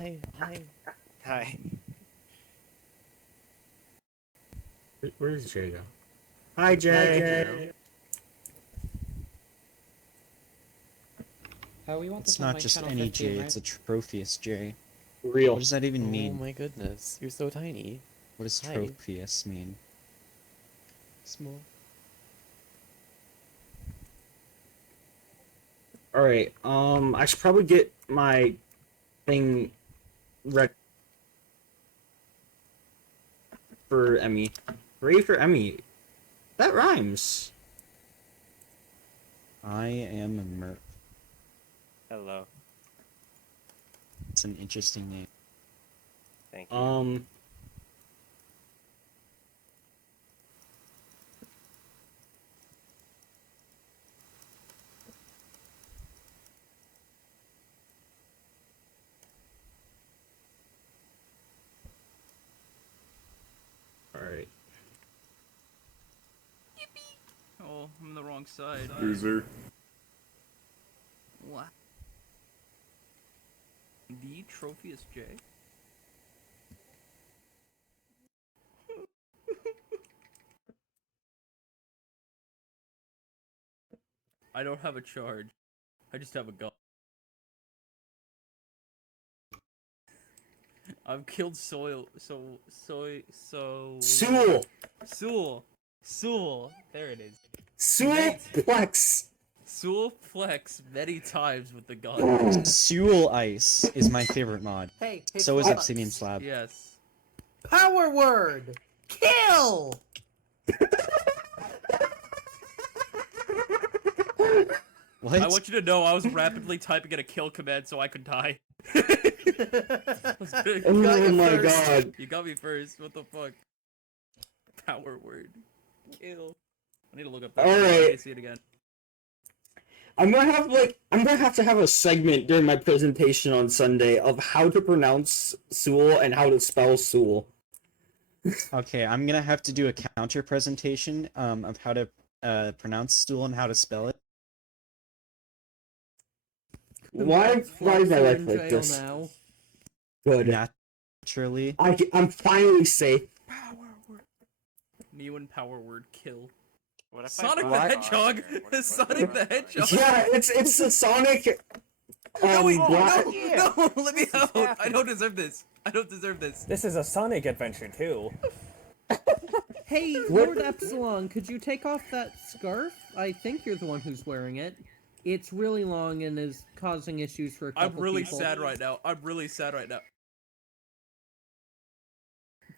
Hi. Where does Jay go? Hi, Jay. We want this It's on not like just channel any 15, J, right? it's a Trophius J. Real. What does that even Oh mean? my goodness, you're so tiny. What does Hi. Trophius mean? Small. Alright, I should probably get my thing ready for Emmy. Ready for Emmy. That rhymes. I am a Merc. Hello. It's an interesting name. Thank you. Alright. Oh, I'm on the wrong side. Loser. What? The Trophius J? I don't have a charge. I just have a gun. I've killed Sewell. There it is. Sewellplex. Sewell Flex many times with the gun. Sewell Ice is my favorite mod. Hey, So is Flux. Obsidian Slab. Yes. Power word! Kill! What? I want you to know I was rapidly typing in a kill command so I could die. Oh my first. god. You got me first. What the fuck? Power word. Kill. I need to look up that. Alright. I need to see it again. I'm gonna have to have a segment during my presentation on Sunday of how to pronounce Sewell and how to spell Sewell. Okay, I'm gonna have to do a counter presentation of how to pronounce Sewell and how to spell it. Why is my life in like jail this? now. Good. Naturally. I'm finally safe. Power word. Mew and power word kill. What if Sonic I the brought Hedgehog! What if I Sonic the brought my- Hedgehog! Yeah, it's the Sonic. No, wait, black- no, let me out! I happening. don't deserve this. I don't deserve this. This is a Sonic adventure too. Hey, What- Lord Epsilon, could you take off that scarf? I think you're the one who's wearing it. It's really long and is causing issues for a couple I'm really people. sad right now. I'm really sad right now.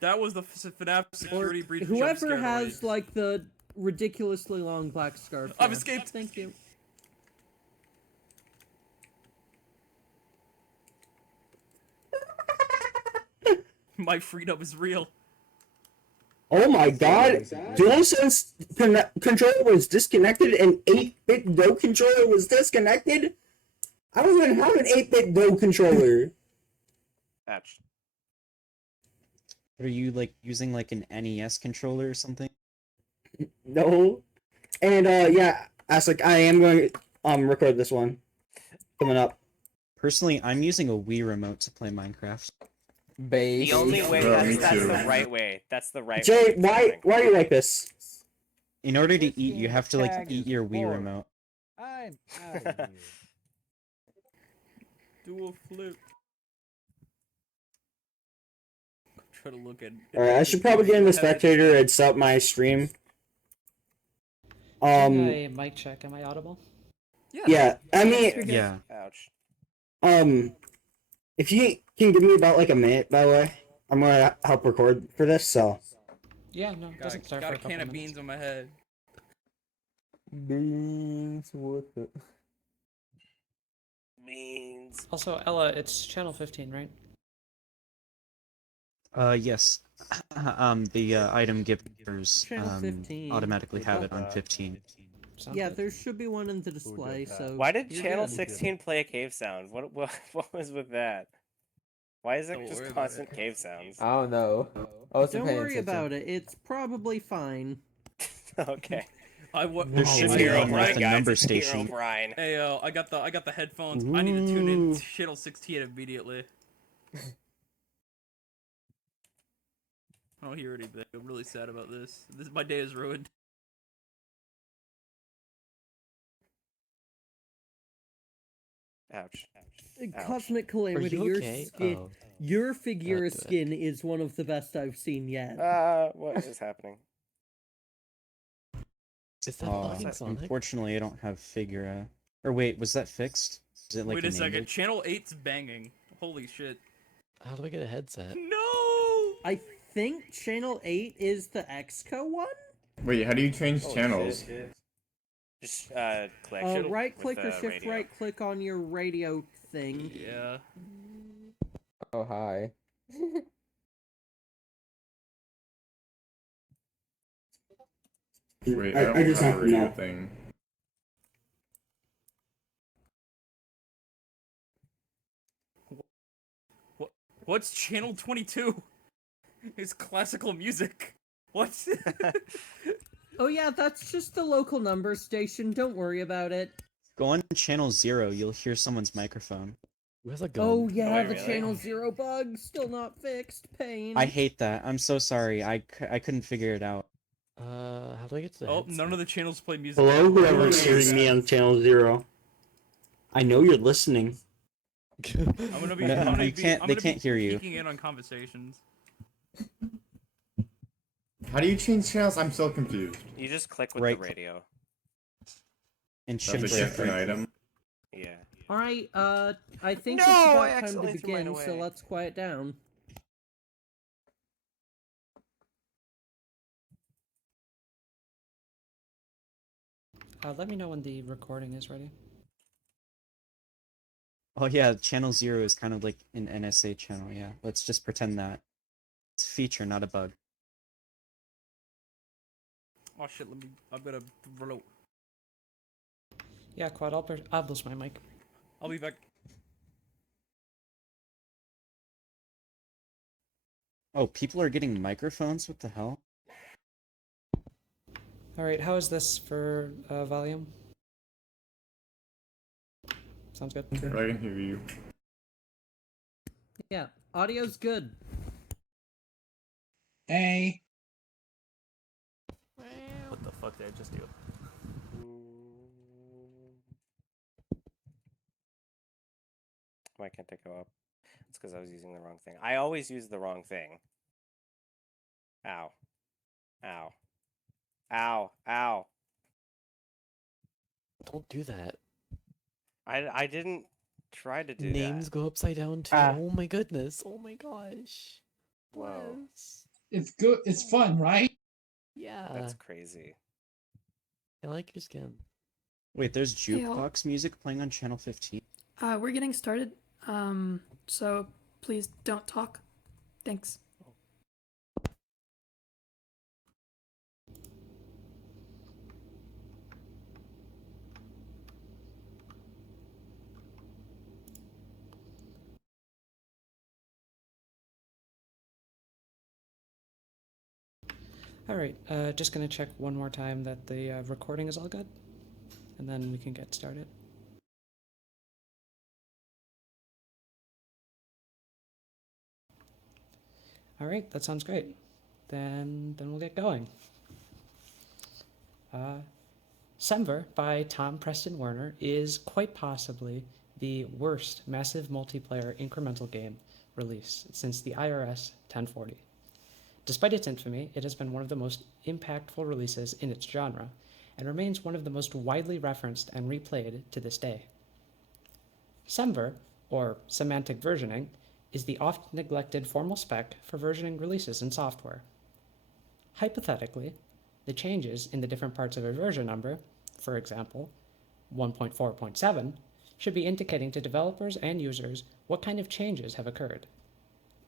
That was the FNAF security Or breach. whoever jump scare has, noise. like, the ridiculously long black scarf. I've yeah. escaped. Thank you. My freedom is real. Oh my god! DualSense controller was disconnected and 8-bit Do controller was disconnected? I don't even have an 8-bit Do controller. Ouch. Are you like using like an NES controller or something? No. And yeah, Asik, I am going to record this one. Coming up. Personally, I'm using a Wii remote to play Minecraft. Base. The only way, Yeah, me that's too. the right way. That's the right Jay, way. why do you like this? In order to eat, you have to like eat your Wii remote. I'm out of here. Do a flip. Try to look at. Alright, I should probably get in the spectator and stop my stream. Hey, mic check. Am I audible? Yeah, I mean, Yeah. Ouch. if you can give me about like a minute, by the way, I'm gonna help record for this, so. Yeah, no, it doesn't start Got for a a couple can of minutes. beans on my head. Beans with it. Means. Also, Ella, it's channel 15, right? Yes. The item givers Channel 15. automatically have it on 15. Sounds Yeah, good. there should be one in the display, so... Why did you're channel good. 16 play a cave sound? What was with that? Why is it Don't worry just about constant it. cave sounds? I don't know. I wasn't Don't paying worry attention. about it, it's probably fine. Okay. There should It's be Hero one with Brian, a guys. number It's Hero station. Brian. Hey, I got the headphones. I need to tune in Ooh. to channel 16 immediately. I don't hear anything. I'm really sad about this. My day is ruined. Ouch. Ouch. Cosmic Calamity, you your okay? skin, Oh. your figure do it. skin is one of the best I've seen yet. What is happening? Is that Oh, fucking Sonic? unfortunately, I don't have figure. Or wait, was that fixed? Is it like Wait a second. enabled? Channel 8's banging. Holy shit. How do I get a headset? No! I think Channel 8 is the Exco one? Wait, how do you change Holy channels? shit. Just click. Right with click or the shift radio. right click on your radio thing. Yeah. Oh, hi. Wait, I don't I just have have a to radio know. thing. What's channel 22? It's classical music. What? Oh yeah, that's just the local number station. Don't worry about it. Go on channel 0, you'll hear someone's microphone. Who has a gun? Oh yeah, wait, the really? Channel 0 bug still not fixed. Pain. I hate that. I'm so sorry. I couldn't figure it out. How do I get to the Oh, headset? none of the channels play music. Hello, whoever's hearing me on channel 0. I know you're listening. I'm gonna be. No, I'm gonna you be, can't- I'm they gonna can't be hear you. peeking in on conversations. How do you change channels? I'm so confused. You just click with Right. the radio. And That's a shift gift, an right. item. Yeah. Alright, I think No, it's I about time to accidentally threw mine begin, so away. let's quiet down. Let me know when the recording is ready. Oh yeah, channel 0 is kind of like an NSA channel, yeah. Let's just pretend that. It's a feature, not a bug. Oh shit! I'm gonna reload. Yeah, Quad, I'll boost my mic. I'll be back. Oh, people are getting microphones? What the hell? Alright, how is this for volume? Sounds good. I can hear you. Yeah, audio's good. Hey. What the fuck did I just do? Why can't I go up? It's because I was using the wrong thing. I always use the wrong thing. Ow. Ow. Ow. Ow. Don't do that. I didn't try to do Names that. go upside down too. Ah. Oh my goodness. Oh my gosh. Whoa. Bless. It's good. It's fun, right? Yeah. That's crazy. I like your skin. Wait, there's Hey, all. jukebox music playing on channel 15? We're getting started. So please don't talk. Thanks. Alright, just gonna check one more time that the recording is all good, and then we can get started. Alright, that sounds great. Then we'll get going. Semver by Tom Preston Werner is quite possibly the worst massive multiplayer incremental game released since the IRS 1040. Despite its infamy, it has been one of the most impactful releases in its genre, and remains one of the most widely referenced and replayed to this day. Semver, or semantic versioning, is the oft-neglected formal spec for versioning releases in software. Hypothetically, the changes in the different parts of a version number, for example, 1.4.7, should be indicating to developers and users what kind of changes have occurred.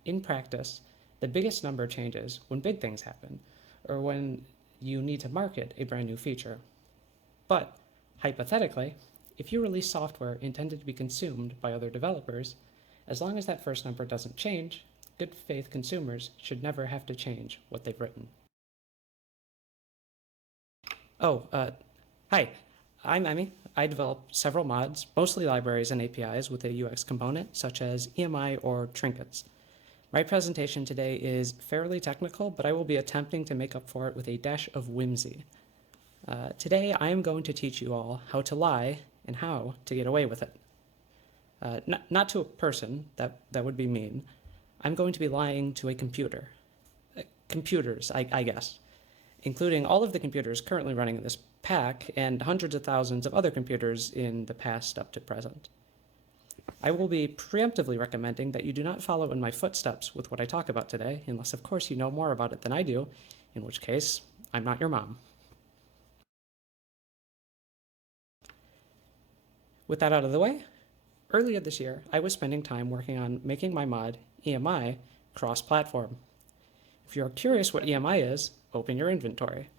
In practice, the biggest number changes when big things happen, or when you need to market a brand new feature. But, hypothetically, if you release software intended to be consumed by other developers, as long as that first number doesn't change, good faith consumers should never have to change what they've written. Oh, hi. I'm Emmy. I develop several mods, mostly libraries and APIs with a UX component, such as EMI or trinkets. My presentation today is fairly technical, but I will be attempting to make up for it with a dash of whimsy. Today, I am going to teach you all how to lie and how to get away with it. Not to a person, that would be mean. I'm going to be lying to a computer. Computers, I guess, including all of the computers currently running in this pack and hundreds of thousands of other computers in the past up to present. I will be preemptively recommending that you do not follow in my footsteps with what I talk about today, unless of course you know more about it than I do, in which case, I'm not your mom. With that out of the way, earlier this year, I was spending time working on making my mod, EMI, cross-platform. If you're curious what EMI is, open your inventory.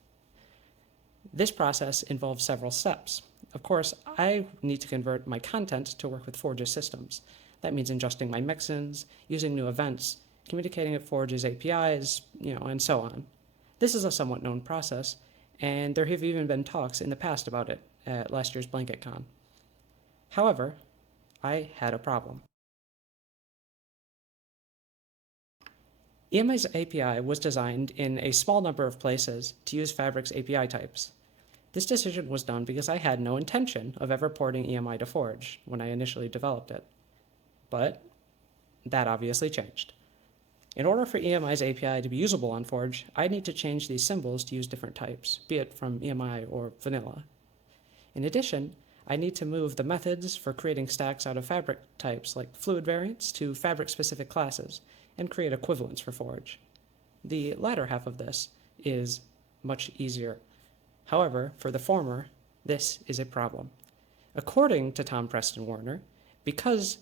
This process involves several steps. Of course, I need to convert my content to work with Forge's systems. That means adjusting my mixins, using new events, communicating with Forge's APIs, and so on. This is a somewhat known process, and there have even been talks in the past about it at last year's BlanketCon. However, I had a problem. EMI's API was designed in a small number of places to use Fabric's API types. This decision was done because I had no intention of ever porting EMI to Forge when I initially developed it. But that obviously changed. In order for EMI's API to be usable on Forge, I need to change these symbols to use different types, be it from EMI or vanilla. In addition, I need to move the methods for creating stacks out of Fabric types like fluid variants to Fabric-specific classes and create equivalents for Forge. The latter half of this is much easier. However, for the former, this is a problem. According to Tom Preston Warner, because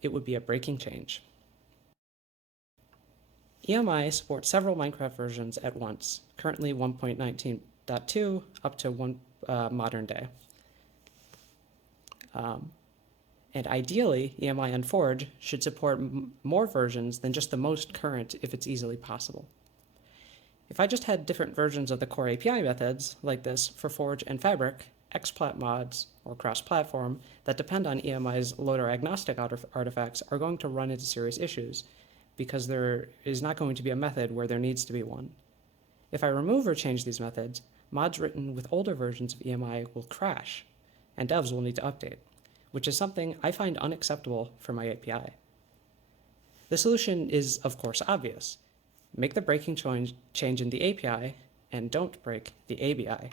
it would be a breaking change. EMI supports several Minecraft versions at once, currently 1.19.2 up to modern day. And ideally, EMI on Forge should support more versions than just the most current if it's easily possible. If I just had different versions of the core API methods, like this for Forge and Fabric, XPlat mods, or cross-platform, that depend on EMI's loader-agnostic artifacts are going to run into serious issues, because there is not going to be a method where there needs to be one. If I remove or change these methods, mods written with older versions of EMI will crash, and devs will need to update, which is something I find unacceptable for my API. The solution is, of course, obvious. Make the breaking change in the API, and don't break the ABI.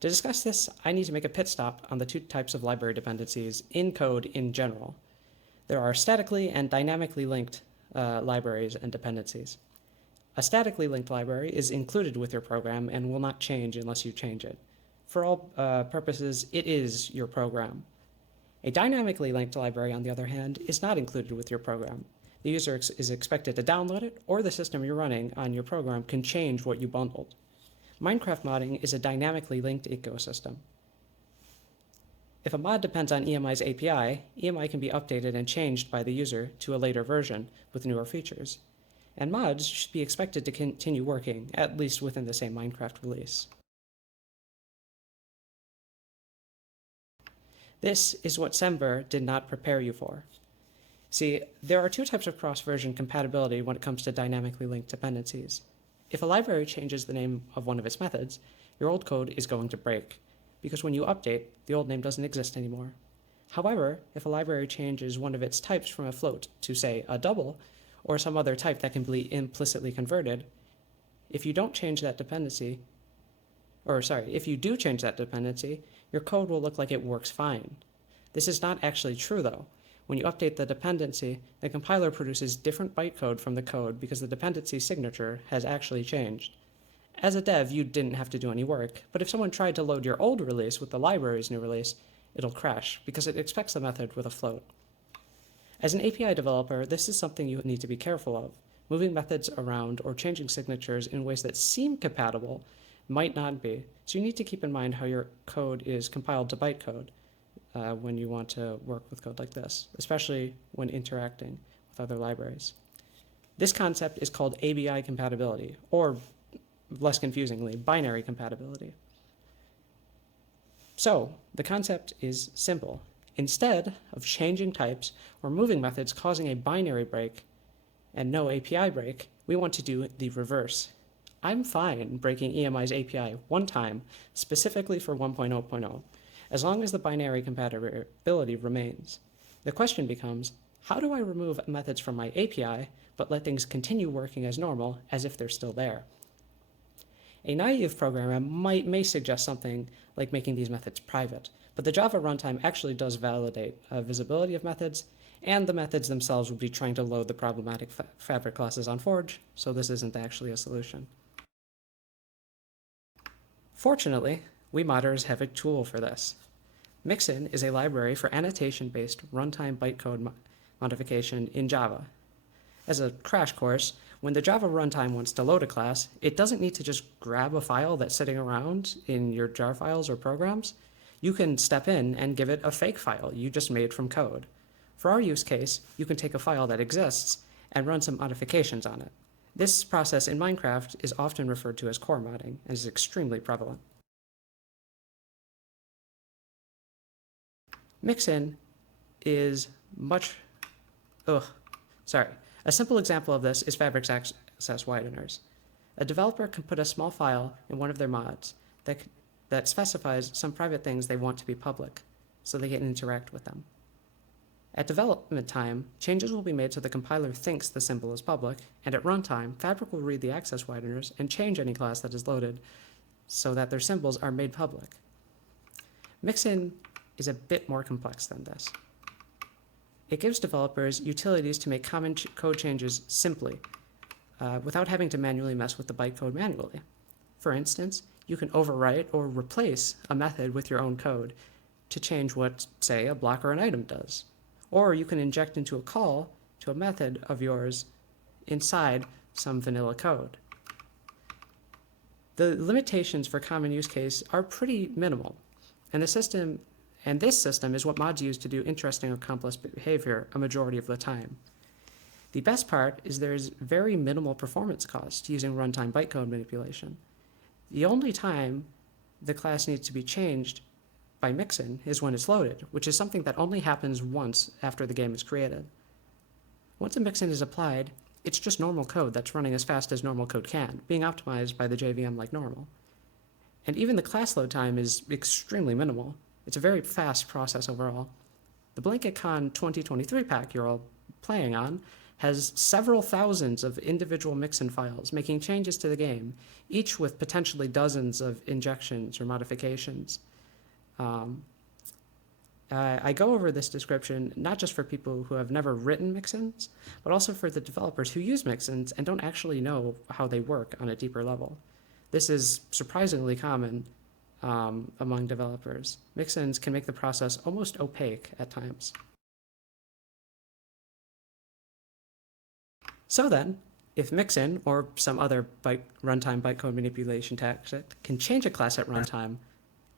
To discuss this, I need to make a pit stop on the two types of library dependencies in code in general. There are statically and dynamically linked libraries and dependencies. A statically linked library is included with your program and will not change unless you change it. For all purposes, it is your program. A dynamically linked library, on the other hand, is not included with your program. The user is expected to download it, or the system you're running on your program can change what you bundled. Minecraft modding is a dynamically linked ecosystem. If a mod depends on EMI's API, EMI can be updated and changed by the user to a later version with newer features. And mods should be expected to continue working, at least within the same Minecraft release. This is what Semver did not prepare you for. See, there are two types of cross-version compatibility when it comes to dynamically linked dependencies. If a library changes the name of one of its methods, your old code is going to break, because when you update, the old name doesn't exist anymore. However, if a library changes one of its types from a float to, say, a double, or some other type that can be implicitly converted, if you do change that dependency, your code will look like it works fine. This is not actually true, though. When you update the dependency, the compiler produces different bytecode from the code because the dependency signature has actually changed. As a dev, you didn't have to do any work, but if someone tried to load your old release with the library's new release, it'll crash because it expects the method with a float. As an API developer, this is something you need to be careful of. Moving methods around or changing signatures in ways that seem compatible might not be, so you need to keep in mind how your code is compiled to bytecode when you want to work with code like this, especially when interacting with other libraries. This concept is called ABI compatibility, or less confusingly, binary compatibility. So the concept is simple. Instead of changing types or moving methods causing a binary break and no API break, we want to do the reverse. I'm fine breaking EMI's API one time, specifically for 1.0.0, as long as the binary compatibility remains. The question becomes, how do I remove methods from my API, but let things continue working as normal, as if they're still there? A naive programmer may suggest something like making these methods private, but the Java runtime actually does validate visibility of methods, and the methods themselves would be trying to load the problematic Fabric classes on Forge, so this isn't actually a solution. Fortunately, we modders have a tool for this. Mixin is a library for annotation-based runtime bytecode modification in Java. As a crash course, when the Java runtime wants to load a class, it doesn't need to just grab a file that's sitting around in your jar files or programs. You can step in and give it a fake file you just made from code. For our use case, you can take a file that exists and run some modifications on it. This process in Minecraft is often referred to as core modding and is extremely prevalent. Mixin is a simple example of this is Fabric's access wideners. A developer can put a small file in one of their mods that specifies some private things they want to be public, so they can interact with them. At development time, changes will be made so the compiler thinks the symbol is public, and at runtime, Fabric will read the access wideners and change any class that is loaded so that their symbols are made public. Mixin is a bit more complex than this. It gives developers utilities to make common code changes simply, without having to manually mess with the bytecode manually. For instance, you can overwrite or replace a method with your own code to change what, say, a block or an item does. Or you can inject into a call to a method of yours inside some vanilla code. The limitations for common use case are pretty minimal, and this system is what mods use to do interesting or complex behavior a majority of the time. The best part is there is very minimal performance cost using runtime bytecode manipulation. The only time the class needs to be changed by Mixin is when it's loaded, which is something that only happens once after the game is created. Once a Mixin is applied, it's just normal code that's running as fast as normal code can, being optimized by the JVM like normal. And even the class load time is extremely minimal. It's a very fast process overall. The BlanketCon 2023 pack you're all playing on has several thousands of individual Mixin files making changes to the game, each with potentially dozens of injections or modifications. I go over this description not just for people who have never written Mixins, but also for the developers who use Mixins and don't actually know how they work on a deeper level. This is surprisingly common among developers. Mixins can make the process almost opaque at times. So then, if Mixin or some other runtime bytecode manipulation tactic can change a class at runtime,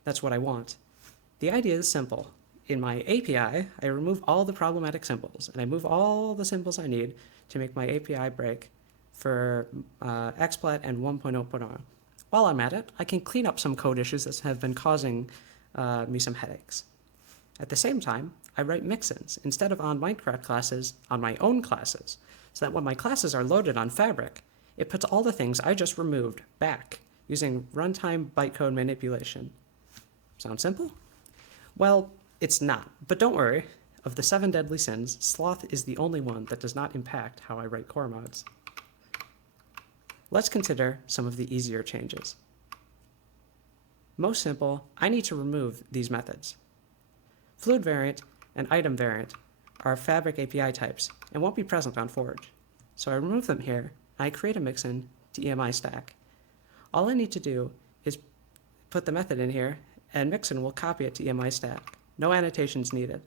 that's what I want. The idea is simple. In my API, I remove all the problematic symbols, and I move all the symbols I need to make my API break for XPlat and 1.0.0. While I'm at it, I can clean up some code issues that have been causing me some headaches. At the same time, I write Mixins instead of on Minecraft classes on my own classes, so that when my classes are loaded on Fabric, it puts all the things I just removed back using runtime bytecode manipulation. Sound simple? Well, it's not, but don't worry. Of the 7 deadly sins, sloth is the only one that does not impact how I write core mods. Let's consider some of the easier changes. Most simple, I need to remove these methods. Fluid variant and item variant are Fabric API types and won't be present on Forge. So I remove them here, and I create a Mixin to EMI stack. All I need to do is put the method in here, and Mixin will copy it to EMI stack. No annotations needed.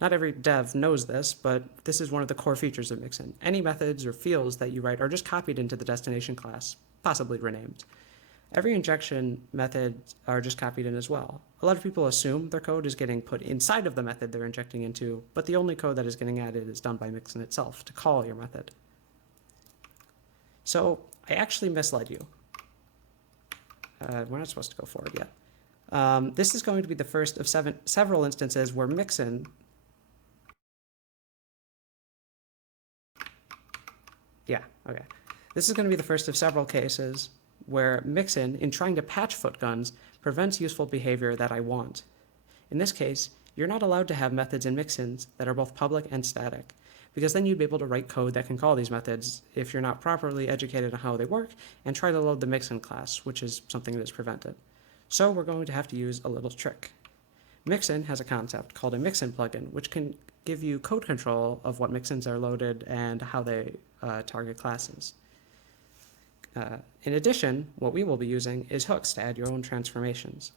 Not every dev knows this, but this is one of the core features of Mixin. Any methods or fields that you write are just copied into the destination class, possibly renamed. Every injection method are just copied in as well. A lot of people assume their code is getting put inside of the method they're injecting into, but the only code that is getting added is done by Mixin itself to call your method. So I actually misled you. We're not supposed to go forward yet. This is going to be the first of several instances where mixin. Yeah, okay. This is going to be the first of several cases where mixin, in trying to patch footguns, prevents useful behavior that I want. In this case, you're not allowed to have methods in mixins that are both public and static, because then you'd be able to write code that can call these methods if you're not properly educated on how they work and try to load the mixin class, which is something that is prevented. So we're going to have to use a little trick. Mixin has a concept called a mixin plugin, which can give you code control of what mixins are loaded and how they target classes. In addition, what we will be using is hooks to add your own transformations.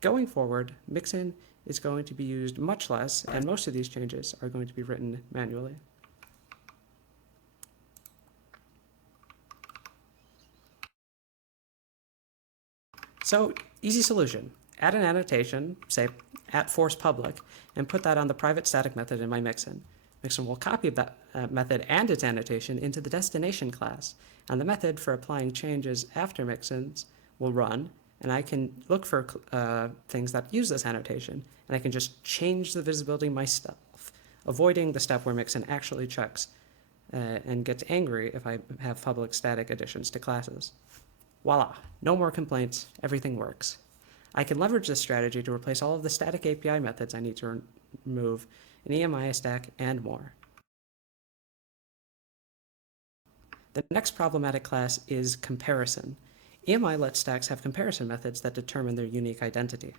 Going forward, mixin is going to be used much less, and most of these changes are going to be written manually. So, easy solution. Add an annotation, say @forcePublic, and put that on the private static method in my mixin. Mixin will copy that method and its annotation into the destination class, and the method for applying changes after mixins will run, and I can look for things that use this annotation, and I can just change the visibility myself, avoiding the step where mixin actually checks and gets angry if I have public static additions to classes. Voila, no more complaints, everything works. I can leverage this strategy to replace all of the static API methods I need to remove in EMI stack and more. The next problematic class is comparison. EMI lets stacks have comparison methods that determine their unique identity.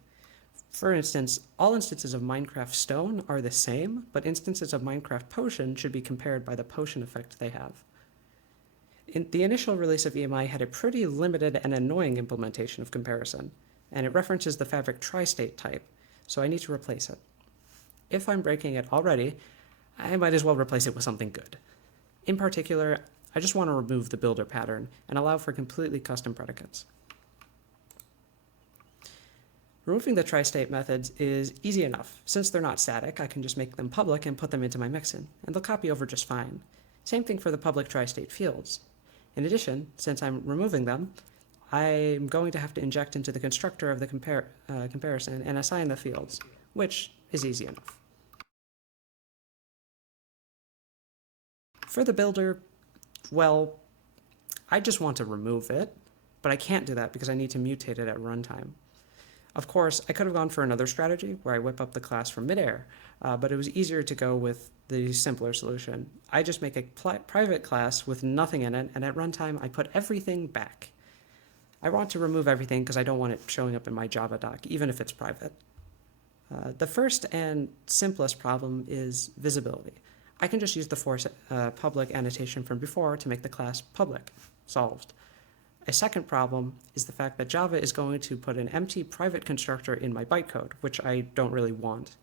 For instance, all instances of Minecraft Stone are the same, but instances of Minecraft Potion should be compared by the potion effect they have. The initial release of EMI had a pretty limited and annoying implementation of comparison, and it references the fabric tri-state type, so I need to replace it. If I'm breaking it already, I might as well replace it with something good. In particular, I just want to remove the builder pattern and allow for completely custom predicates. Removing the tri-state methods is easy enough. Since they're not static, I can just make them public and put them into my mixin, and they'll copy over just fine. Same thing for the public tri-state fields. In addition, since I'm removing them, I'm going to have to inject into the constructor of the comparison and assign the fields, which is easy enough. For the builder, well, I just want to remove it, but I can't do that because I need to mutate it at runtime. Of course, I could have gone for another strategy where I whip up the class from midair, but it was easier to go with the simpler solution. I just make a private class with nothing in it, and at runtime I put everything back. I want to remove everything because I don't want it showing up in my Java doc, even if it's private. The first and simplest problem is visibility. I can just use the force public annotation from before to make the class public. Solved. A second problem is the fact that Java is going to put an empty private constructor in my bytecode, which I don't really want.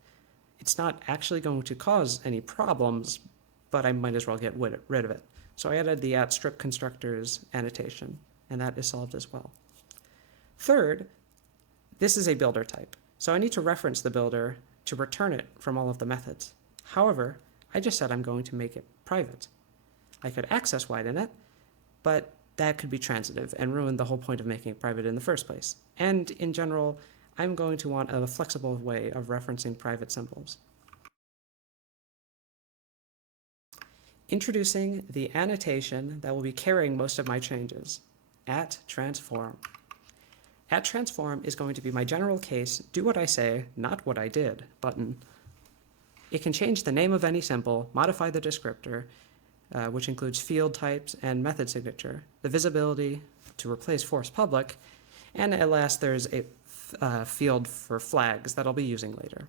It's not actually going to cause any problems, but I might as well get rid of it. So I added the @strip constructors annotation, and that is solved as well. Third, this is a builder type, so I need to reference the builder to return it from all of the methods. However, I just said I'm going to make it private. I could access widen it, but that could be transitive and ruin the whole point of making it private in the first place. And in general, I'm going to want a flexible way of referencing private symbols. Introducing the annotation that will be carrying most of my changes, @transform. @transform is going to be my general case, do what I say, not what I did button. It can change the name of any symbol, modify the descriptor, which includes field types and method signature, the visibility to replace force public, and at last there's a field for flags that I'll be using later.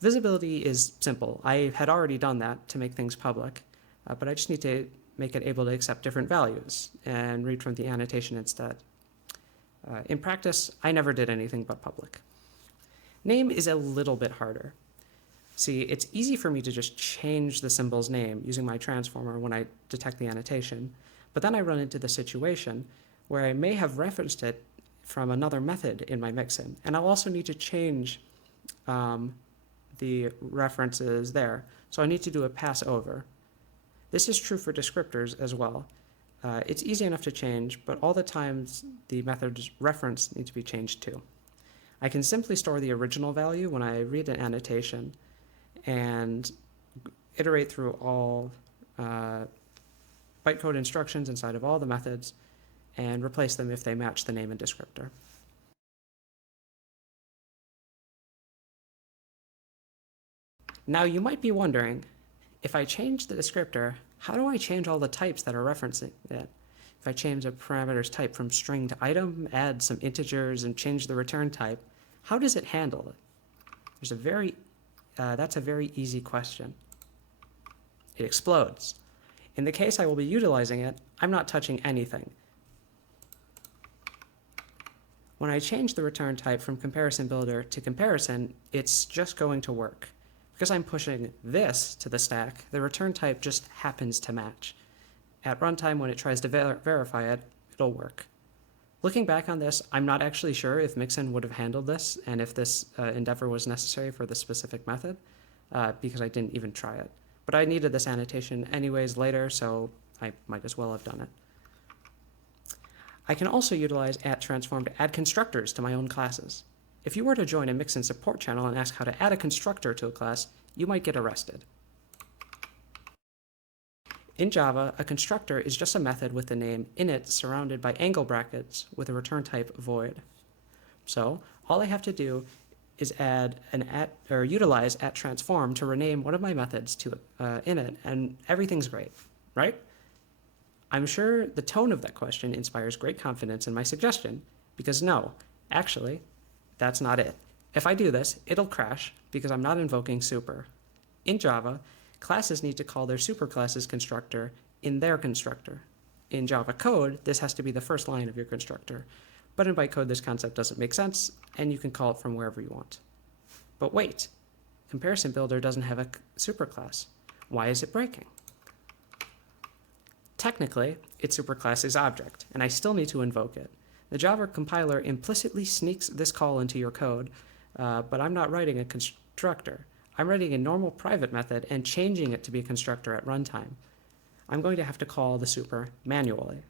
Visibility is simple. I had already done that to make things public, but I just need to make it able to accept different values and read from the annotation instead. In practice, I never did anything but public. Name is a little bit harder. See, it's easy for me to just change the symbol's name using my transformer when I detect the annotation, but then I run into the situation where I may have referenced it from another method in my mixin, and I'll also need to change the references there, so I need to do a pass over. This is true for descriptors as well. It's easy enough to change, but all the times the method's reference needs to be changed too. I can simply store the original value when I read an annotation and iterate through all bytecode instructions inside of all the methods and replace them if they match the name and descriptor. Now you might be wondering, if I change the descriptor, how do I change all the types that are referencing it? If I change a parameter's type from string to item, add some integers, and change the return type, how does it handle it? That's a very easy question. It explodes. In the case I will be utilizing it, I'm not touching anything. When I change the return type from comparison builder to comparison, it's just going to work. Because I'm pushing this to the stack, the return type just happens to match. At runtime, when it tries to verify it, it'll work. Looking back on this, I'm not actually sure if Mixin would have handled this and if this endeavor was necessary for this specific method, because I didn't even try it. But I needed this annotation anyways later, so I might as well have done it. I can also utilize @transform to add constructors to my own classes. If you were to join a Mixin support channel and ask how to add a constructor to a class, you might get arrested. In Java, a constructor is just a method with the name init surrounded by angle brackets with a return type void. So all I have to do is add utilize @transform to rename one of my methods to init, and everything's great, right? I'm sure the tone of that question inspires great confidence in my suggestion, because no, actually, that's not it. If I do this, it'll crash because I'm not invoking super. In Java, classes need to call their superclass's constructor in their constructor. In Java code, this has to be the first line of your constructor. But in bytecode, this concept doesn't make sense, and you can call it from wherever you want. But wait, Comparison Builder doesn't have a superclass. Why is it breaking? Technically, its superclass is object, and I still need to invoke it. The Java compiler implicitly sneaks this call into your code, but I'm not writing a constructor. I'm writing a normal private method and changing it to be a constructor at runtime. I'm going to have to call the super manually.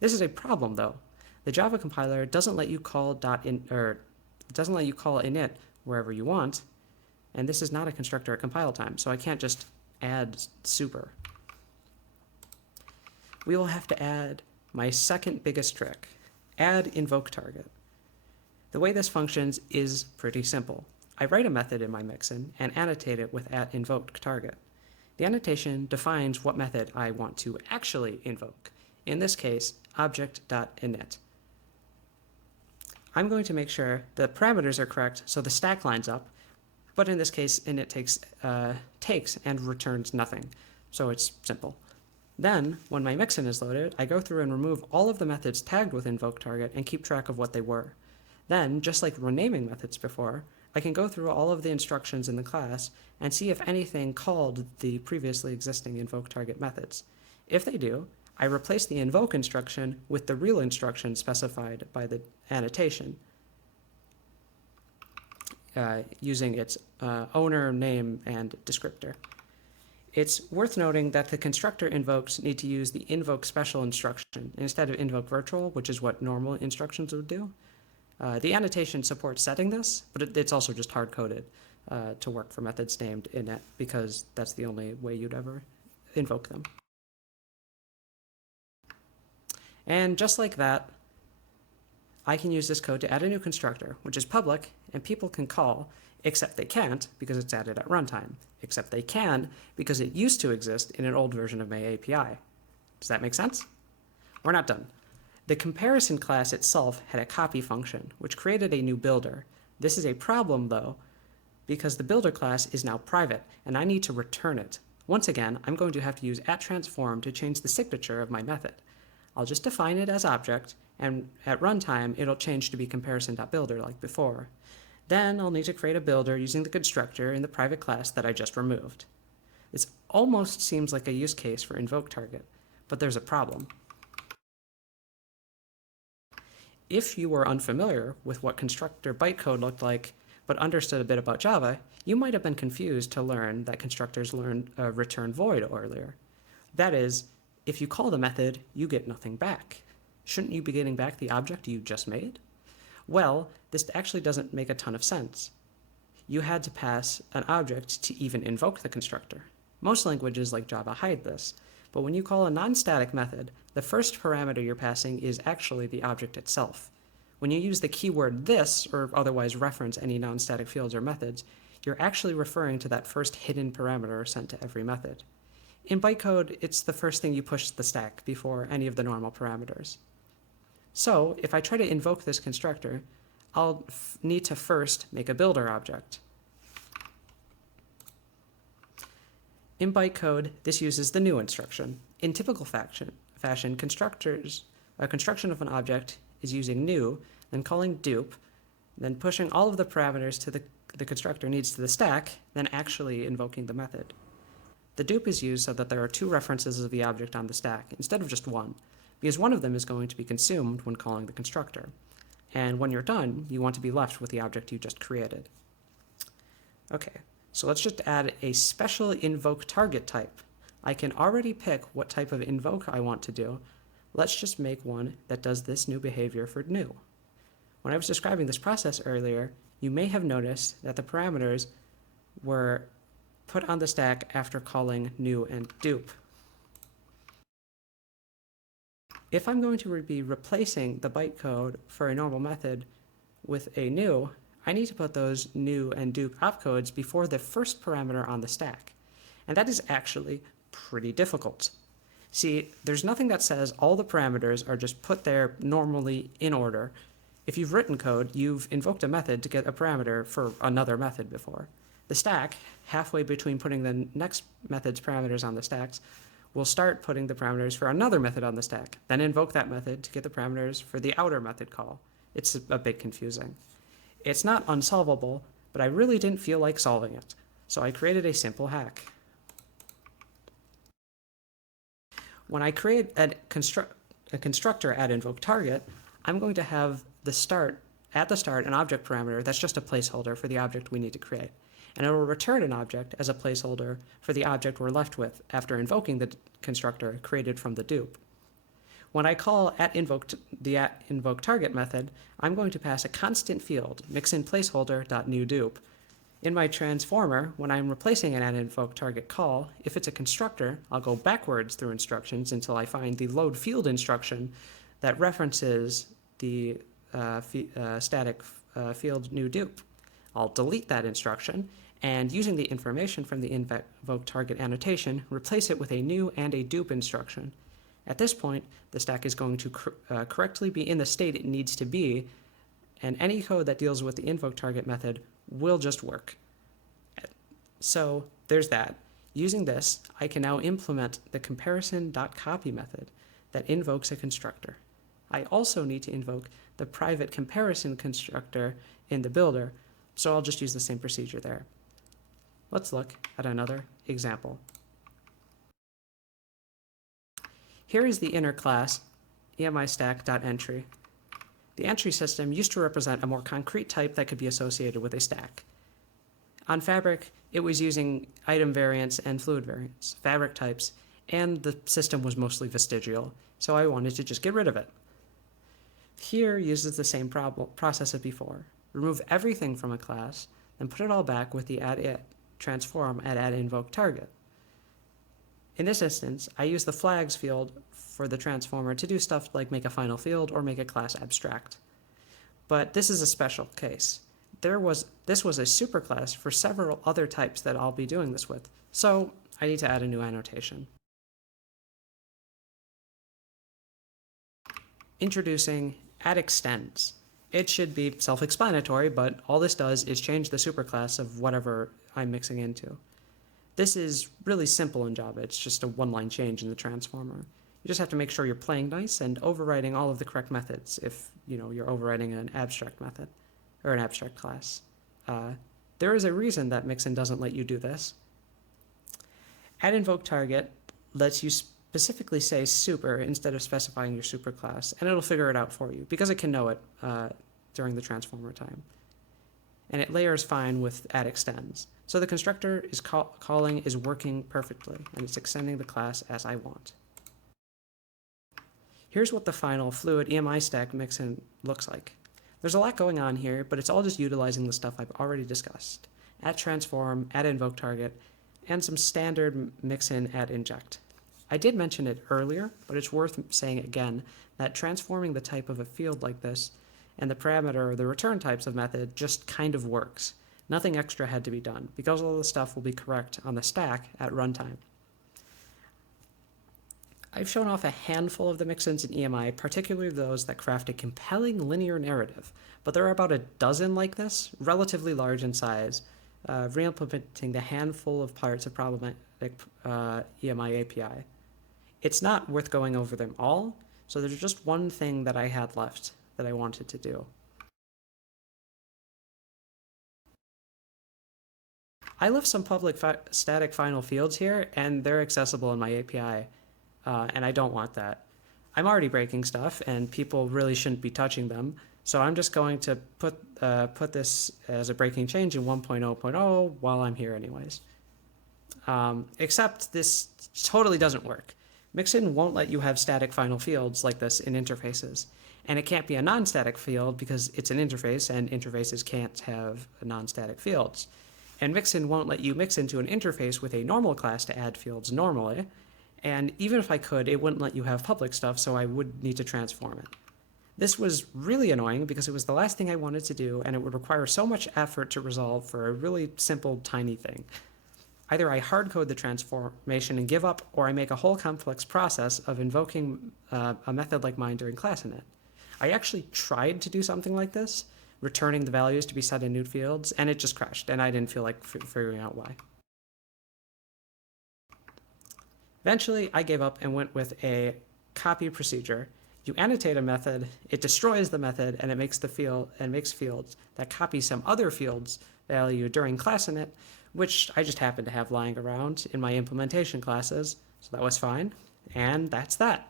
This is a problem, though. The Java compiler doesn't let you call init wherever you want, and this is not a constructor at compile time, so I can't just add super. We will have to add my second biggest trick, add invoke target. The way this functions is pretty simple. I write a method in my Mixin and annotate it with @invoke target. The annotation defines what method I want to actually invoke, in this case, object.init. I'm going to make sure the parameters are correct so the stack lines up, but in this case, init takes and returns nothing, so it's simple. Then, when my Mixin is loaded, I go through and remove all of the methods tagged with invoke target and keep track of what they were. Then, just like renaming methods before, I can go through all of the instructions in the class and see if anything called the previously existing invoke target methods. If they do, I replace the invoke instruction with the real instruction specified by the annotation, using its owner, name, and descriptor. It's worth noting that the constructor invokes need to use the invoke special instruction instead of invoke virtual, which is what normal instructions would do. The annotation supports setting this, but it's also just hard-coded to work for methods named init, because that's the only way you'd ever invoke them. And just like that, I can use this code to add a new constructor, which is public, and people can call, except they can't because it's added at runtime, except they can because it used to exist in an old version of my API. Does that make sense? We're not done. The comparison class itself had a copy function, which created a new builder. This is a problem, though, because the builder class is now private, and I need to return it. Once again, I'm going to have to use @transform to change the signature of my method. I'll just define it as object, and at runtime, it'll change to be comparison.builder like before. Then I'll need to create a builder using the constructor in the private class that I just removed. This almost seems like a use case for invoke target, but there's a problem. If you were unfamiliar with what constructor bytecode looked like, but understood a bit about Java, you might have been confused to learn that constructors return void earlier. That is, if you call the method, you get nothing back. Shouldn't you be getting back the object you just made? Well, this actually doesn't make a ton of sense. You had to pass an object to even invoke the constructor. Most languages like Java hide this, but when you call a non-static method, the first parameter you're passing is actually the object itself. When you use the keyword this, or otherwise reference any non-static fields or methods, you're actually referring to that first hidden parameter sent to every method. In bytecode, it's the first thing you push to the stack before any of the normal parameters. So, if I try to invoke this constructor, I'll need to first make a builder object. In bytecode, this uses the new instruction. In typical fashion, a construction of an object is using new, then calling dupe, then pushing all of the parameters to the constructor needs to the stack, then actually invoking the method. The dupe is used so that there are two references of the object on the stack, instead of just one, because one of them is going to be consumed when calling the constructor. And when you're done, you want to be left with the object you just created. Okay, so let's just add a special invoke target type. I can already pick what type of invoke I want to do. Let's just make one that does this new behavior for new. When I was describing this process earlier, you may have noticed that the parameters were put on the stack after calling new and dupe. If I'm going to be replacing the bytecode for a normal method with a new, I need to put those new and dupe opcodes before the first parameter on the stack. And that is actually pretty difficult. See, there's nothing that says all the parameters are just put there normally in order. If you've written code, you've invoked a method to get a parameter for another method before. The stack, halfway between putting the next method's parameters on the stacks, will start putting the parameters for another method on the stack, then invoke that method to get the parameters for the outer method call. It's a bit confusing. It's not unsolvable, but I really didn't feel like solving it, so I created a simple hack. When I create a constructor at invoke target, I'm going to have at the start an object parameter that's just a placeholder for the object we need to create. And it will return an object as a placeholder for the object we're left with after invoking the constructor created from the dupe. When I call the @InvokeTarget method, I'm going to pass a constant field, mixinPlaceholder.newDupe. In my transformer, when I'm replacing an @InvokeTarget call, if it's a constructor, I'll go backwards through instructions until I find the load field instruction that references the static field newDupe. I'll delete that instruction, and using the information from the InvokeTarget annotation, replace it with a new and a dupe instruction. At this point, the stack is going to correctly be in the state it needs to be, and any code that deals with the InvokeTarget method will just work. So there's that. Using this, I can now implement the comparison.copy method that invokes a constructor. I also need to invoke the private comparison constructor in the builder, so I'll just use the same procedure there. Let's look at another example. Here is the inner class, emistack.entry. The entry system used to represent a more concrete type that could be associated with a stack. On Fabric, it was using item variants and fluid variants, fabric types, and the system was mostly vestigial, so I wanted to just get rid of it. Here uses the same process as before. Remove everything from a class, then put it all back with the transform at @InvokeTarget. In this instance, I use the flags field for the transformer to do stuff like make a final field or make a class abstract. But this is a special case. This was a superclass for several other types that I'll be doing this with, so I need to add a new annotation. Introducing @extends. It should be self-explanatory, but all this does is change the superclass of whatever I'm mixing into. This is really simple in Java. It's just a one-line change in the transformer. You just have to make sure you're playing nice and overriding all of the correct methods if you're overriding an abstract method or an abstract class. There is a reason that Mixin doesn't let you do this. @InvokeTarget lets you specifically say super instead of specifying your superclass, and it'll figure it out for you because it can know it during the transformer time. And it layers fine with @extends. So the constructor is calling is working perfectly, and it's extending the class as I want. Here's what the final fluid EMI stack mixin looks like. There's a lot going on here, but it's all just utilizing the stuff I've already discussed. At transform, at invoke target, and some standard mix-in at inject. I did mention it earlier, but it's worth saying again that transforming the type of a field like this and the parameter or the return types of method just kind of works. Nothing extra had to be done, because all the stuff will be correct on the stack at runtime. I've shown off a handful of the mix-ins in EMI, particularly those that craft a compelling linear narrative, but there are about a dozen like this, relatively large in size, re-implementing the handful of parts of problematic EMI API. It's not worth going over them all, so there's just one thing that I had left that I wanted to do. I left some public static final fields here, and they're accessible in my API, and I don't want that. I'm already breaking stuff, and people really shouldn't be touching them, so I'm just going to put this as a breaking change in 1.0.0 while I'm here anyways. Except this totally doesn't work. Mixin won't let you have static final fields like this in interfaces, and it can't be a non-static field because it's an interface, and interfaces can't have non-static fields. And Mixin won't let you mix into an interface with a normal class to add fields normally, and even if I could, it wouldn't let you have public stuff, so I would need to transform it. This was really annoying because it was the last thing I wanted to do, and it would require so much effort to resolve for a really simple, tiny thing. Either I hardcode the transformation and give up, or I make a whole complex process of invoking a method like mine during class init. I actually tried to do something like this, returning the values to be set in new fields, and it just crashed, and I didn't feel like figuring out why. Eventually, I gave up and went with a copy procedure. You annotate a method, it destroys the method, and it makes fields that copy some other field's value during class init, which I just happened to have lying around in my implementation classes, so that was fine. And that's that.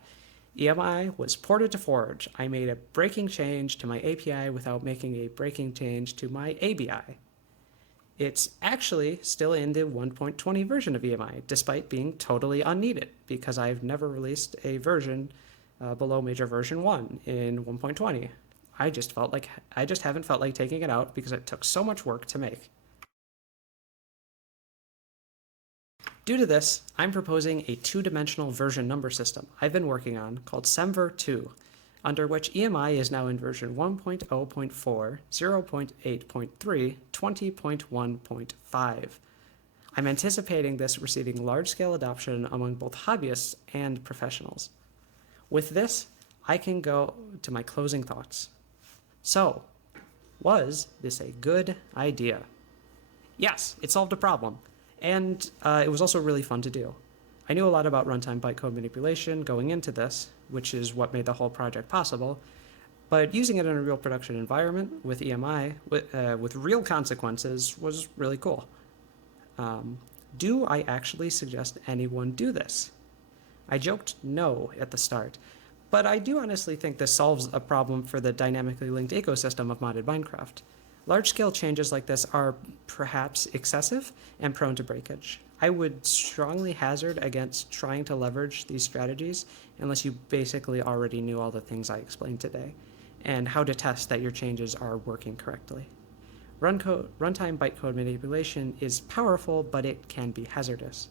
EMI was ported to Forge. I made a breaking change to my API without making a breaking change to my ABI. It's actually still in the 1.20 version of EMI, despite being totally unneeded, because I've never released a version below major version 1 in 1.20. I just haven't felt like taking it out because it took so much work to make. Due to this, I'm proposing a two-dimensional version number system I've been working on called Semver2, under which EMI is now in version 1.0.4, 0.8.3, 20.1.5. I'm anticipating this receiving large-scale adoption among both hobbyists and professionals. With this, I can go to my closing thoughts. So, was this a good idea? Yes, it solved a problem. And it was also really fun to do. I knew a lot about runtime bytecode manipulation going into this, which is what made the whole project possible, but using it in a real production environment with EMI, with real consequences, was really cool. Do I actually suggest anyone do this? I joked no at the start, but I do honestly think this solves a problem for the dynamically linked ecosystem of modded Minecraft. Large-scale changes like this are perhaps excessive and prone to breakage. I would strongly hazard against trying to leverage these strategies unless you basically already knew all the things I explained today, and how to test that your changes are working correctly. Runtime bytecode manipulation is powerful, but it can be hazardous.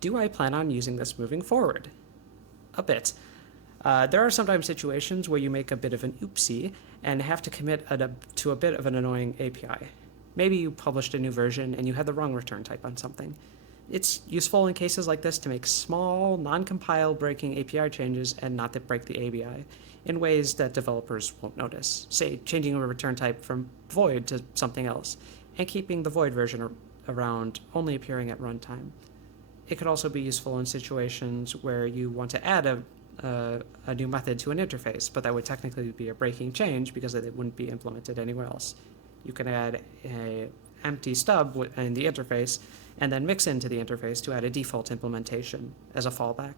Do I plan on using this moving forward? A bit. There are sometimes situations where you make a bit of an oopsie and have to commit to a bit of an annoying API. Maybe you published a new version and you had the wrong return type on something. It's useful in cases like this to make small, non-compile breaking API changes and not that break the ABI in ways that developers won't notice. Say, changing a return type from void to something else, and keeping the void version around only appearing at runtime. It could also be useful in situations where you want to add a new method to an interface, but that would technically be a breaking change because it wouldn't be implemented anywhere else. You can add an empty stub in the interface and then mix into the interface to add a default implementation as a fallback,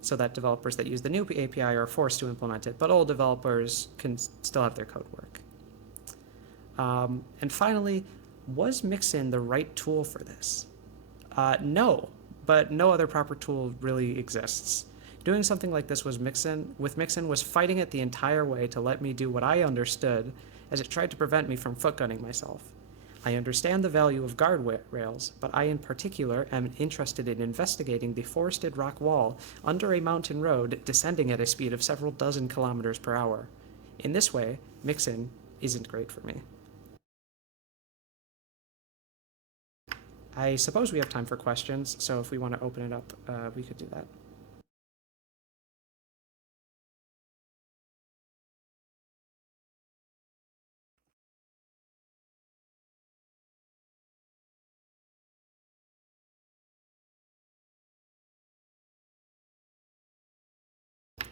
so that developers that use the new API are forced to implement it, but old developers can still have their code work. And finally, was Mixin the right tool for this? No, but no other proper tool really exists. Doing something like this with Mixin was fighting it the entire way to let me do what I understood, as it tried to prevent me from foot-gunning myself. I understand the value of guardrails, but I in particular am interested in investigating the forested rock wall under a mountain road descending at a speed of several dozen kilometers per hour. In this way, Mixin isn't great for me. I suppose we have time for questions, so if we want to open it up, we could do that.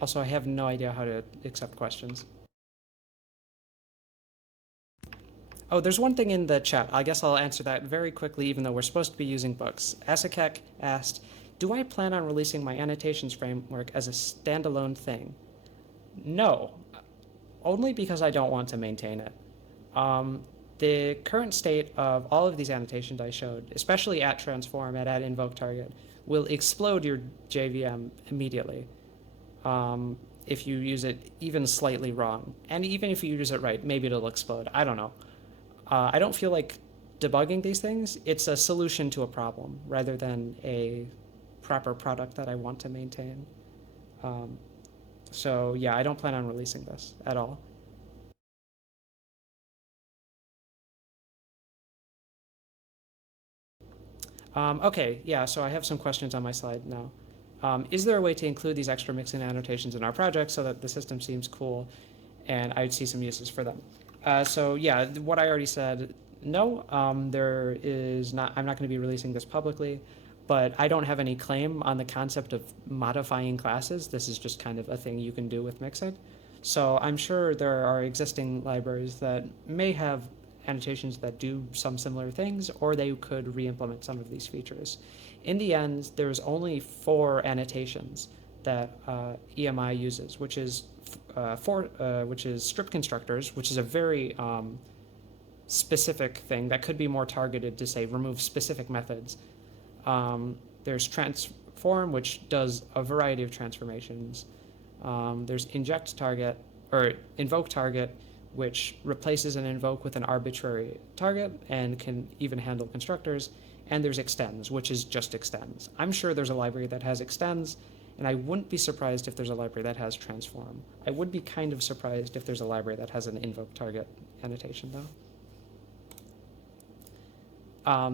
Also, I have no idea how to accept questions. Oh, there's one thing in the chat. I guess I'll answer that very quickly, even though we're supposed to be using books. Asakek asked, do I plan on releasing my annotations framework as a standalone thing? No, only because I don't want to maintain it. The current state of all of these annotations I showed, especially at transform and at invoke target, will explode your JVM immediately if you use it even slightly wrong. And even if you use it right, maybe it'll explode. I don't know. I don't feel like debugging these things. It's a solution to a problem rather than a proper product that I want to maintain. So yeah, I don't plan on releasing this at all. Okay, yeah, so I have some questions on my slide now. Is there a way to include these extra mixin annotations in our project so that the system seems cool and I'd see some uses for them? So yeah, what I already said, no, there is not, I'm not going to be releasing this publicly, but I don't have any claim on the concept of modifying classes. This is just kind of a thing you can do with Mixit. So I'm sure there are existing libraries that may have annotations that do some similar things, or they could re-implement some of these features. In the end, there's only 4 annotations that EMI uses, which is strip constructors, which is a very specific thing that could be more targeted to say remove specific methods. There's transform, which does a variety of transformations. There's inject target or invoke target, which replaces an invoke with an arbitrary target and can even handle constructors. And there's extends, which is just extends. I'm sure there's a library that has extends, and I wouldn't be surprised if there's a library that has transform. I would be kind of surprised if there's a library that has an invoke target annotation, though.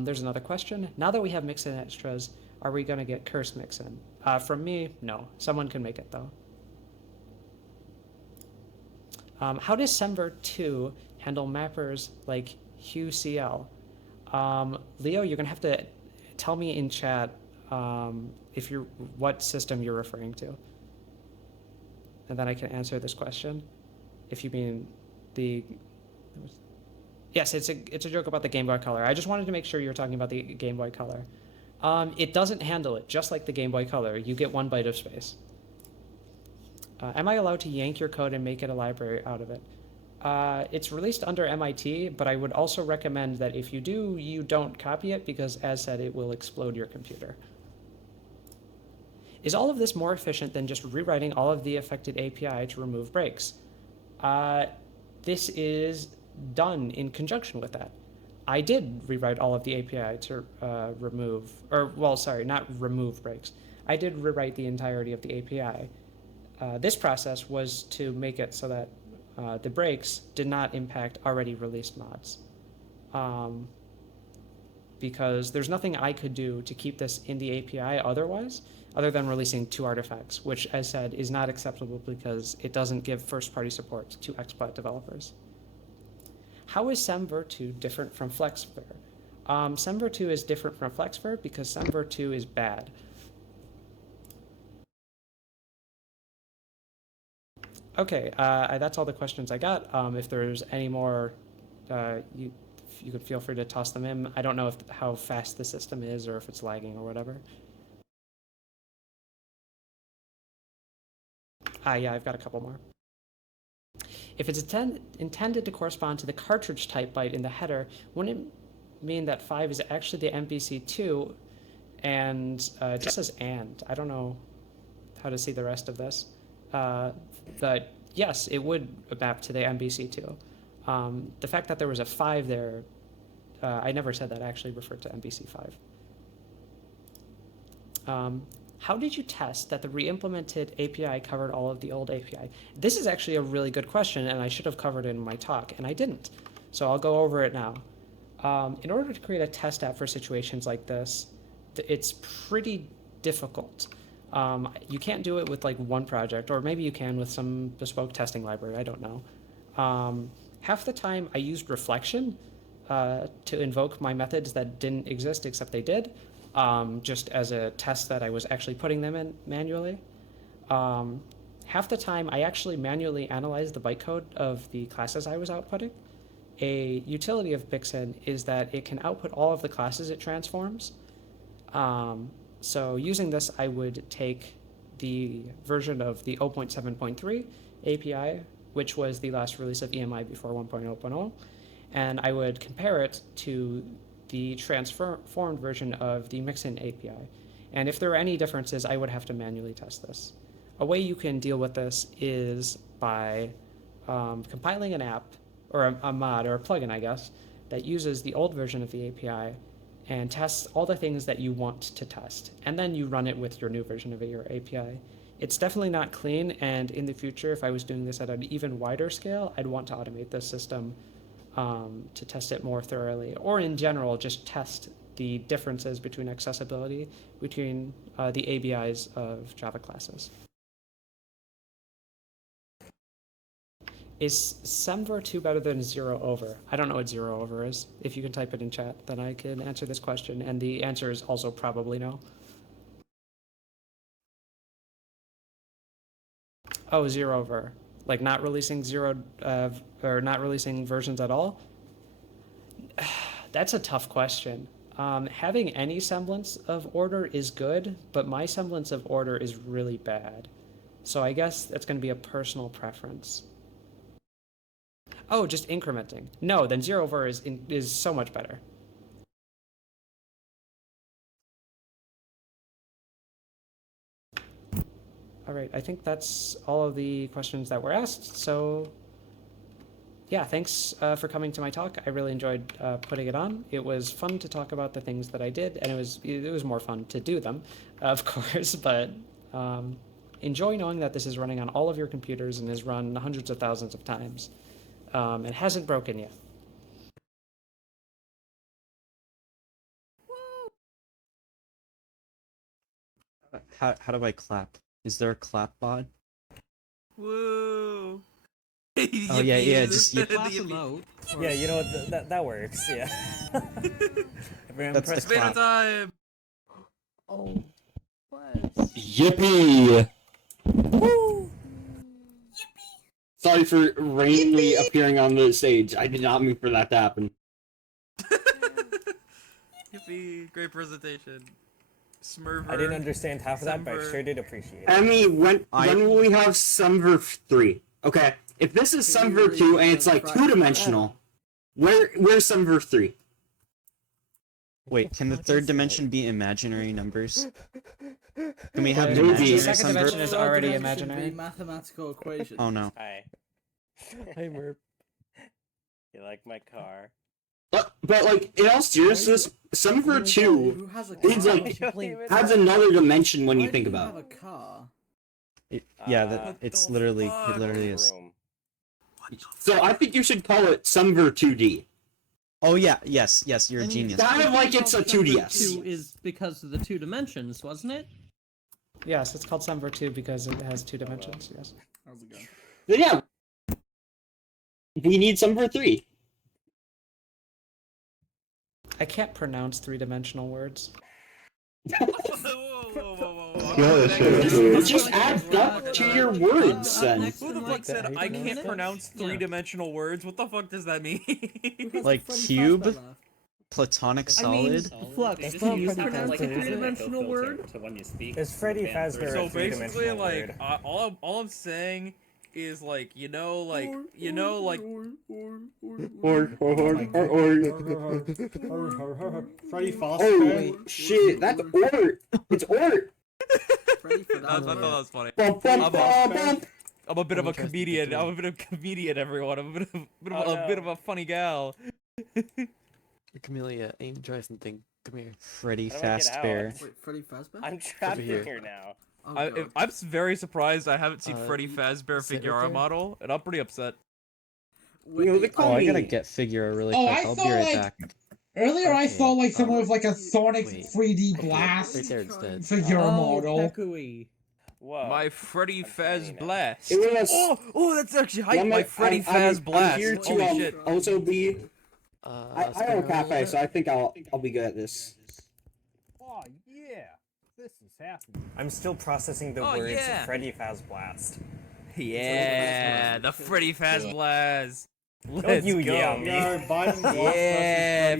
There's another question. Now that we have mixin extras, are we going to get cursed mixin? From me, no. Someone can make it, though. How does Semver 2 handle mappers like HughCL? Leo, you're going to have to tell me in chat what system you're referring to. And then I can answer this question. If you mean the... Yes, it's a joke about the Game Boy Color. I just wanted to make sure you're talking about the Game Boy Color. It doesn't handle it, just like the Game Boy Color. You get 1 byte of space. Am I allowed to yank your code and make it a library out of it? It's released under MIT, but I would also recommend that if you do, you don't copy it because, as said, it will explode your computer. Is all of this more efficient than just rewriting all of the affected API to remove breaks? This is done in conjunction with that. I did rewrite all of the API to remove, or, well, sorry, not remove breaks. I did rewrite the entirety of the API. This process was to make it so that the breaks did not impact already released mods. Because there's nothing I could do to keep this in the API otherwise, other than releasing 2 artifacts, which, as said, is not acceptable because it doesn't give first-party support to XSplit developers. How is Semver 2 different from FlexVer? Semver 2 is different from FlexVer because Semver 2 is bad. Okay, that's all the questions I got. If there's any more, you could feel free to toss them in. I don't know how fast the system is or if it's lagging or whatever. Yeah, I've got a couple more. If it's intended to correspond to the cartridge type byte in the header, wouldn't it mean that 5 is actually the MPC2 and it just says and? I don't know how to see the rest of this. But yes, it would map to the MBC2. The fact that there was a 5 there, I never said that, I actually referred to MBC5. How did you test that the re-implemented API covered all of the old API? This is actually a really good question, and I should have covered it in my talk, and I didn't. So I'll go over it now. In order to create a test app for situations like this, it's pretty difficult. You can't do it with like one project, or maybe you can with some bespoke testing library, I don't know. Half the time I used reflection to invoke my methods that didn't exist except they did, just as a test that I was actually putting them in manually. Half the time I actually manually analyzed the bytecode of the classes I was outputting. A utility of Bixen is that it can output all of the classes it transforms. So using this, I would take the version of the 0.7.3 API, which was the last release of EMI before 1.0.0, and I would compare it to the transformed version of the Mixin API. And if there are any differences, I would have to manually test this. A way you can deal with this is by compiling an app, or a mod, or a plugin, I guess, that uses the old version of the API and tests all the things that you want to test. And then you run it with your new version of your API. It's definitely not clean, and in the future, if I was doing this at an even wider scale, I'd want to automate this system to test it more thoroughly, or in general, just test the differences between accessibility between the ABIs of Java classes. Is semver2 better than 0 over? I don't know what 0 over is. If you can type it in chat, then I can answer this question, and the answer is also probably no. Oh, 0 over. Like not releasing or not releasing versions at all? That's a tough question. Having any semblance of order is good, but my semblance of order is really bad. So I guess that's going to be a personal preference. Oh, just incrementing. No, then 0 over is so much better. All right, I think that's all of the questions that were asked. So yeah, thanks for coming to my talk. I really enjoyed putting it on. It was fun to talk about the things that I did, and it was more fun to do them, of course, but enjoy knowing that this is running on all of your computers and is run hundreds of thousands of times. It hasn't broken yet. How do I clap? Is there a clap bod? Woo! Oh yeah, just you Clap them out. Yeah, you know what? That works. Yeah. Everyone That's press the beta clap. time. Oh, what? Yippee! Woo! Sorry for randomly appearing on the stage. I did not mean for that to happen. Yippee! Great presentation. Smurver. I didn't understand half of that, but I Semver. sure did appreciate it. Emmy, when will we have Semver 3? Okay, if this is Semver 2 and it's like two-dimensional, where's Semver 3? Wait, can the third dimension be imaginary numbers? Can we have Maybe. imaginary The second Semver? dimension is already Be imaginary. mathematical equation. Oh no. Hi. Hey, Merp. You like my car? But like, in all seriousness, Semver 2 Who has a is car? like has another dimension when you think about Have it. a car. Yeah, it's literally, it literally is. Room. So I think you should call it Semver 2D. Oh yeah, yes, you're a I mean, genius. Kind of like it's a 2DS. 2 is because of the 2 dimensions, wasn't it? Yes, it's called semver2 because it has 2 dimensions, yes. How's it going? Then yeah, we need Semver 3. I can't pronounce 3-dimensional words. It just adds up to your words then. Who the fuck said I can't pronounce 3-dimensional words? What the fuck does that mean? Like cube, platonic solid. Flux, can you pronounce a 3-dimensional word? Is Freddy Fazbear So a basically, three-dimensional like, word? all I'm saying is like, like Freddy Fazbear. Holy shit, that's Ort. It's Ort. Freddy for that. I thought that was funny. Bump, bump, bump, bump. I'm a bit of a Interesting comedian. three. I'm a bit of a comedian, everyone. I'm a bit of, Oh, a bit no. of a funny gal. Camellia, ain't try something. Come here. Freddy How do I get Fast out? Bear. Wait, Freddy Fazbear? I'm trapped in here. here now. Oh, God. I'm very surprised I haven't seen Uh, Freddy Fazbear sit right Figuara there. model, and I'm pretty upset. You know, they Oh, call I gotta me. get Figura really Oh, quick. I I'll saw, be right like- back. Earlier, I saw like someone um, with like a Sonic wait. 3D Okay, Blast right there instead. figure Oh, model. Pekui. Whoa. My Freddy I'm tiny Faz now. Blast. It was. Oh, that's actually hype. I'm My a- Freddy I'm- Faz Blast. I'm here to Holy shit. also be. I own a cafe, Spinner, so I think I'll be good at this. Oh yeah, this is happening. I'm still processing the Oh, words yeah. Freddy Faz Blast. Yeah, the Freddy Faz Blast. Let's you go. yell me. Yeah,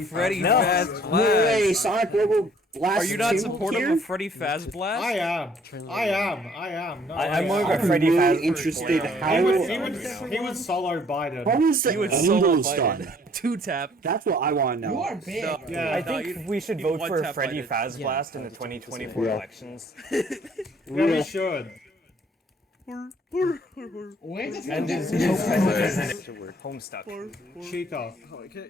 Freddy No. Faz Wait, Blast. Sonic Robo Blast. Are you not 2 supportive here? of Freddy Faz Blast? I am. No, I'm more of a I'm Freddy really Faz interested player. how. He would solo Biden. How is the He would solo angles fight done? it. Two tap. That's what I want to You know. are big. No, Yeah. I no, think you- we should you vote for one-tap Freddy fight it. Faz Yeah, Blast in the that's 2024 Yeah. elections. Real. should. Wait a And his second. Homestuck. Chica. Oh, okay.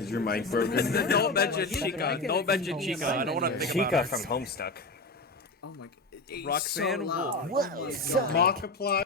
Is your mic broken? Don't mention Chica. Don't mention Chica. I don't want to think Chica about from her. Homestuck. Oh my god. Roxanne so loud. Wolf. Oh my god. Markiplier.